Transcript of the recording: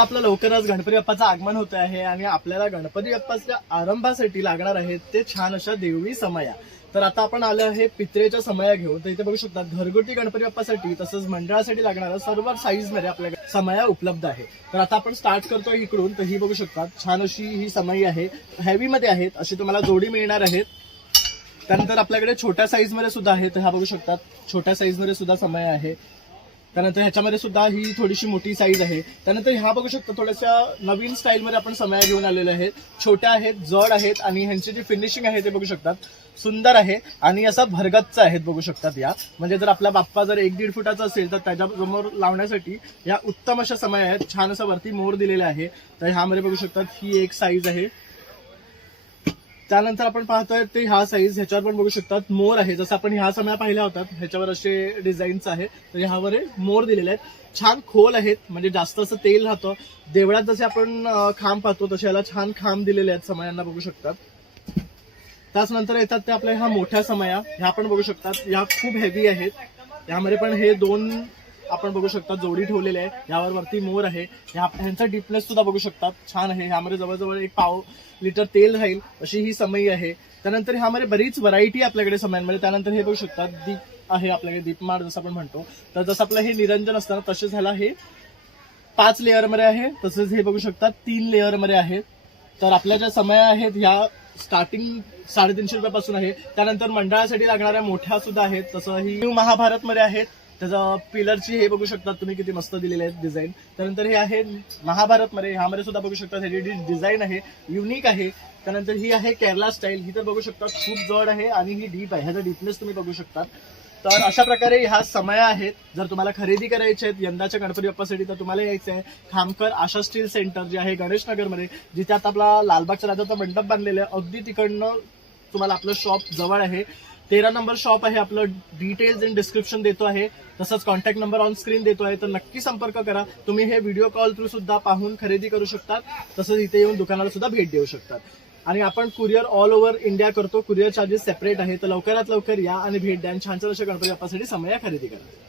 आपलं लवकरच गणपती बाप्पाचं आगमन होत आहे आणि आपल्याला गणपती बाप्पाच्या आरंभासाठी लागणार आहेत ते छान अशा देवळी समया. तर आता आपण आलो आहे पित्रेच्या समया घेऊन. तर इथे बघू शकता घरगुती गणपती बाप्पासाठी तसंच मंडळासाठी लागणाऱ्या सर्व साईजमध्ये आपल्याकडे समया उपलब्ध आहे. तर आता आपण स्टार्ट करतोय इकडून. तर ही बघू शकता छान अशी ही समई आहे. हॅवीमध्ये आहेत अशी तुम्हाला जोडी मिळणार आहेत. त्यानंतर आपल्याकडे छोट्या साईजमध्ये सुद्धा आहे तर ह्या बघू शकतात छोट्या साईजमध्ये सुद्धा समय आहे. त्यानंतर ह्याच्यामध्ये सुद्धा ही थोडीशी मोठी साईज आहे. त्यानंतर ह्या बघू शकता थोड्याशा नवीन स्टाईल मध्ये आपण समया घेऊन आलेल्या आहेत छोट्या आहेत जड आहेत आणि ह्यांची जी फिनिशिंग आहे ते बघू शकतात. सुंदर आहे आणि असा भरगतचा आहेत बघू शकतात या. म्हणजे जर आपला बाप्पा जर एक दीड फुटाचा असेल तर त्याच्यासमोर लावण्यासाठी या उत्तम अशा समय आहेत. छान असं वरती मोर दिलेला आहे. तर ह्यामध्ये बघू शकतात ही एक साईज आहे. त्यानंतर आपण पाहतोय ते ह्या साईज ह्याच्यावर पण बघू शकतात. मोर आहे. जसं आपण ह्या समया पाहिल्या होतात ह्याच्यावर असे डिझाईन्स आहे तर ह्यावर मोर दिलेले आहेत. छान खोल आहेत. म्हणजे जास्त असं तेल राहतं. देवळात जसे आपण खांब पाहतो तसे याला छान खांब दिलेले आहेत समयांना बघू शकतात. त्याचनंतर येतात ते आपल्या ह्या मोठ्या समया. ह्या पण बघू शकतात. ह्या खूप हेवी आहेत. यामध्ये पण हे दोन आपण बघू शकता जोडी ठेवलेली आहे. यावर वरती मोर आहे. ह्या ह्यांचा डीपनेस सुद्धा बघू शकतात. छान आहे. ह्यामध्ये जवळजवळ एक पाव लिटर तेल राहील. अशी ही समई आहे. त्यानंतर ह्यामध्ये बरीच व्हरायटी आपल्याकडे समयांमध्ये. त्यानंतर हे बघू शकतात. दीप आहे आपल्याकडे. दीपमाळ जसं आपण म्हणतो. तर जसं आपलं हे निरंजन असतं ना तसेच ह्याला हे पाच लेअरमध्ये आहे. तसेच हे बघू शकतात. तीन लेअरमध्ये आहे. तर आपल्या ज्या समया आहेत ह्या स्टार्टिंग साडेतीनशे रुपयापासून आहे. त्यानंतर मंडळासाठी लागणाऱ्या मोठ्या सुद्धा आहेत. तसं ही न्यू महाभारतमध्ये आहेत. त्याचं पिलरची हे बघू शकता तुम्ही किती मस्त दिलेले आहेत डिझाईन त्यानंतर हे आहे महाभारत मध्ये ह्यामध्ये सुद्धा बघू शकता ह्याची जी डिझाईन आहे युनिक आहे. त्यानंतर ही आहे केरला स्टाईल ही तर बघू शकता खूप जड आहे आणि ही डीप आहे. ह्याचा डीपनेस तुम्ही बघू शकता. तर अशा प्रकारे ह्या समया आहेत. जर तुम्हाला खरेदी करायचे आहेत यंदाच्या गणपती बाप्पासाठी तर तुम्हाला यायचं आहे खामकर आशा स्टील सेंटर जे आहे गणेश नगरमध्ये जिथे आता आपला लालबागच्या राजाचा मंडप बांधलेला आहे. अगदी तिकडनं तुम्हाला आपलं शॉप जवळ आहे. तेरा नंबर शॉप आहे आपलं डिटेल्स इन डिस्क्रिप्शन देतो आहे तसंच कॉन्टॅक्ट नंबर ऑन स्क्रीन देतो आहे तर नक्की संपर्क करा. तुम्ही हे व्हिडिओ कॉल थ्रू सुद्धा पाहून खरेदी करू शकतात तसंच इथे येऊन दुकानाला सुद्धा भेट देऊ शकतात. आणि आपण कुरिअर ऑल ओव्हर इंडिया करतो कुरिअर चार्जेस सेपरेट आहे तर लवकरात लवकर या आणि भेट द्या आणि छान छान अशा गणपती बाप्पासाठी समया खरेदी करा.